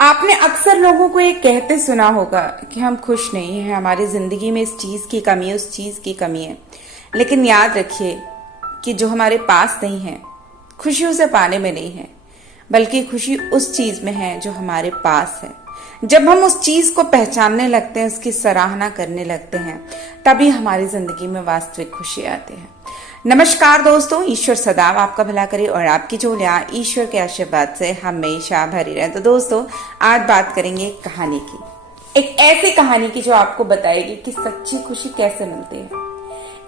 आपने अक्सर लोगों को ये कहते सुना होगा कि हम खुश नहीं हैं, हमारी जिंदगी में इस चीज की कमी है, उस चीज की कमी है। लेकिन याद रखिए कि जो हमारे पास नहीं है, खुशी उसे पाने में नहीं है, बल्कि खुशी उस चीज में है जो हमारे पास है। जब हम उस चीज को पहचानने लगते हैं, उसकी सराहना करने लगते हैं, तभी हमारी जिंदगी में वास्तविक खुशी आती है। नमस्कार दोस्तों, ईश्वर सदैव आपका भला करे और आपकी झोलियां ईश्वर के आशीर्वाद से हमेशा भरी रहे। तो दोस्तों, आज बात करेंगे एक कहानी की, एक ऐसी कहानी की जो आपको बताएगी कि सच्ची खुशी कैसे मिलती है।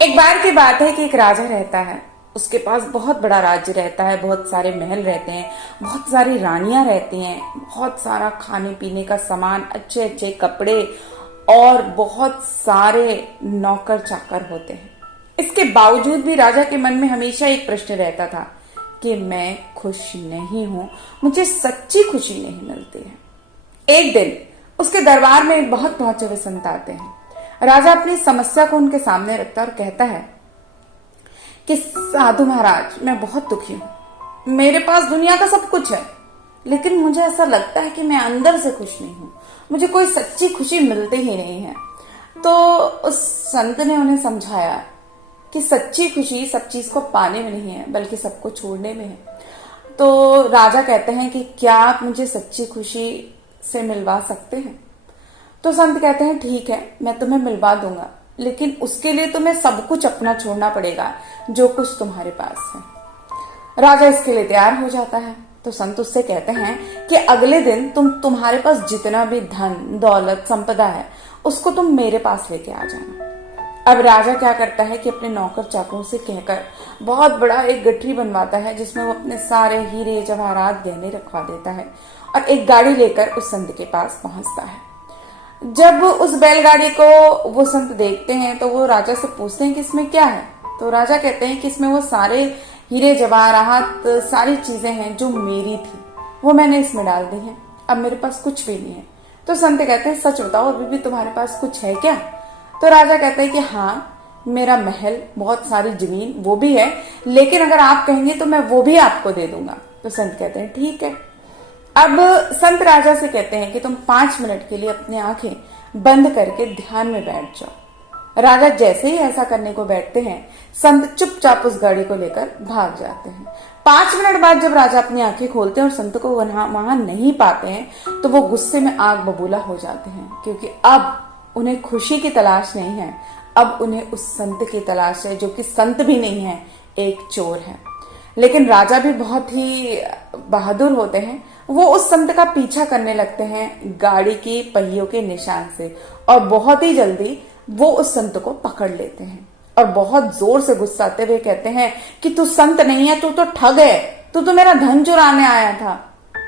एक बार की बात है कि एक राजा रहता है, उसके पास बहुत बड़ा राज्य रहता है, बहुत सारे महल रहते हैं, बहुत सारी रानियां रहती हैं, बहुत सारा खाने पीने का सामान, अच्छे अच्छे कपड़े और बहुत सारे नौकर चाकर होते हैं। इसके बावजूद भी राजा के मन में हमेशा एक प्रश्न रहता था कि मैं खुश नहीं हूं, मुझे सच्ची खुशी नहीं मिलती है। एक दिन उसके दरबार में एक बहुत पहुंचे हुए संत आते हैं। राजा अपनी समस्या को उनके सामने रखता है और कहता है कि साधु महाराज, मैं बहुत दुखी हूं, मेरे पास दुनिया का सब कुछ है, लेकिन मुझे ऐसा लगता है कि मैं अंदर से खुश नहीं हूं, मुझे कोई सच्ची खुशी मिलती ही नहीं है। तो उस संत ने उन्हें समझाया कि सच्ची खुशी सब चीज को पाने में नहीं है, बल्कि सबको छोड़ने में है। तो राजा कहते हैं कि क्या आप मुझे सच्ची खुशी से मिलवा सकते हैं? तो संत कहते हैं ठीक है, मैं तुम्हें मिलवा दूंगा, लेकिन उसके लिए तुम्हें सब कुछ अपना छोड़ना पड़ेगा जो कुछ तुम्हारे पास है। राजा इसके लिए तैयार हो जाता है। तो संत उससे कहते हैं कि अगले दिन तुम्हारे पास जितना भी धन दौलत संपदा है, उसको तुम मेरे पास लेके आ जाना। अब राजा क्या करता है कि अपने नौकर चाकरों से कहकर बहुत बड़ा एक गठरी बनवाता है, जिसमें वो अपने सारे हीरे जवाहरात गहने रखवा देता है और एक गाड़ी लेकर उस संत के पास पहुंचता है। जब उस बैलगाड़ी को वो संत देखते हैं तो वो राजा से पूछते हैं कि इसमें क्या है। तो राजा कहते हैं कि इसमें वो सारे हीरे जवाहरात, सारी चीजें हैं जो मेरी थी, वो मैंने इसमें डाल दी है, अब मेरे पास कुछ भी नहीं है। तो संत कहते हैं सच बताओ, अभी भी तुम्हारे पास कुछ है क्या? तो राजा कहता है कि हाँ, मेरा महल, बहुत सारी जमीन वो भी है, लेकिन अगर आप कहेंगे तो मैं वो भी आपको दे दूंगा। तो संत कहते हैं ठीक है। अब संत राजा से कहते हैं कि तुम 5 मिनट के लिए अपनी आंखें बंद करके ध्यान में बैठ जाओ। राजा जैसे ही ऐसा करने को बैठते हैं, संत चुपचाप उस गाड़ी को लेकर भाग जाते हैं। 5 मिनट बाद जब राजा अपनी आंखें खोलते हैं और संत को वहां नहीं पाते हैं, तो वो गुस्से में आग बबूला हो जाते हैं, क्योंकि अब उन्हें खुशी की तलाश नहीं है, अब उन्हें उस संत की तलाश है, जो कि संत भी नहीं है, एक चोर है। लेकिन राजा भी बहुत ही बहादुर होते हैं, वो उस संत का पीछा करने लगते हैं गाड़ी की पहियों के निशान से, और बहुत ही जल्दी वो उस संत को पकड़ लेते हैं और बहुत जोर से गुस्साते हुए कहते हैं कि तू संत नहीं है, तू तो ठग है, तू तो मेरा धन चुराने आया था।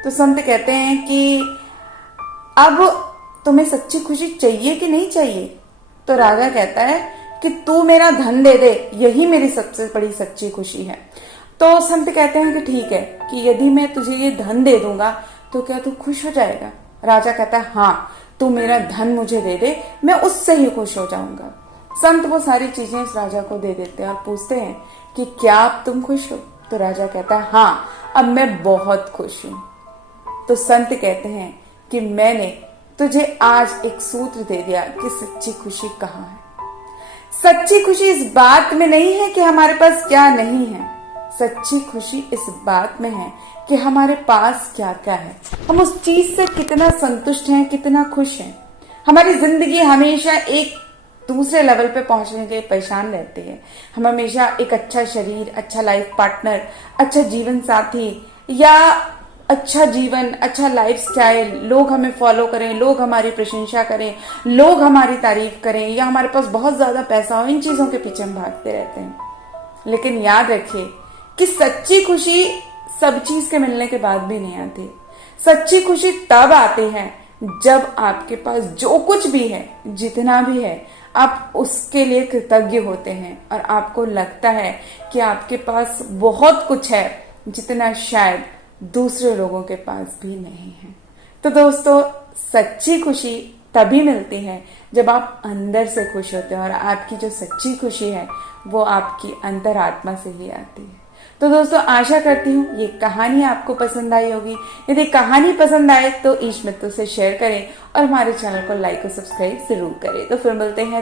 तो संत कहते हैं कि अब तुम्हें सच्ची खुशी चाहिए कि नहीं चाहिए? तो राजा कहता है कि तू मेरा धन दे दे, यही मेरी सबसे बड़ी सच्ची खुशी है। तो संत कहते हैं कि ठीक है, कि यदि मैं तुझे ये धन दे दूंगा तो क्या तू खुश हो जाएगा? राजा कहता है हाँ, तू मेरा धन मुझे दे दे, मैं उससे ही खुश हो जाऊंगा। संत वो सारी चीजें उस राजा को दे देते हैं और पूछते हैं कि क्या अब तुम खुश हो? तो राजा कहता है हाँ, अब मैं बहुत खुश हूं। तो संत कहते हैं कि मैंने तुझे आज एक सूत्र दे दिया कि सच्ची खुशी कहाँ है। सच्ची खुशी इस बात में नहीं है कि हमारे पास क्या नहीं है, सच्ची खुशी इस बात में है कि हमारे पास क्या क्या है, हम उस चीज से कितना संतुष्ट हैं, कितना खुश हैं। हमारी जिंदगी हमेशा एक दूसरे लेवल पे पहुंचने के लिए परेशान रहती है। हम हमेशा एक अच्छा शरीर, अच्छा लाइफ पार्टनर, अच्छा जीवन साथी या अच्छा जीवन, अच्छा लाइफ स्टाइल, लोग हमें फॉलो करें, लोग हमारी प्रशंसा करें, लोग हमारी तारीफ करें, या हमारे पास बहुत ज्यादा पैसा हो, इन चीजों के पीछे हम भागते रहते हैं। लेकिन याद रखिए कि सच्ची खुशी सब चीज के मिलने के बाद भी नहीं आती। सच्ची खुशी तब आती है जब आपके पास जो कुछ भी है, जितना भी है, आप उसके लिए कृतज्ञ होते हैं और आपको लगता है कि आपके पास बहुत कुछ है, जितना शायद दूसरे लोगों के पास भी नहीं है। तो दोस्तों, सच्ची खुशी तभी मिलती है जब आप अंदर से खुश होते हैं, और आपकी जो सच्ची खुशी है वो आपकी अंतरात्मा से ही आती है। तो दोस्तों आशा करती हूँ ये कहानी आपको पसंद आई होगी। यदि कहानी पसंद आए तो ईश मित्रों से शेयर करें और हमारे चैनल को लाइक और सब्सक्राइब जरूर करें। तो फिर मिलते हैं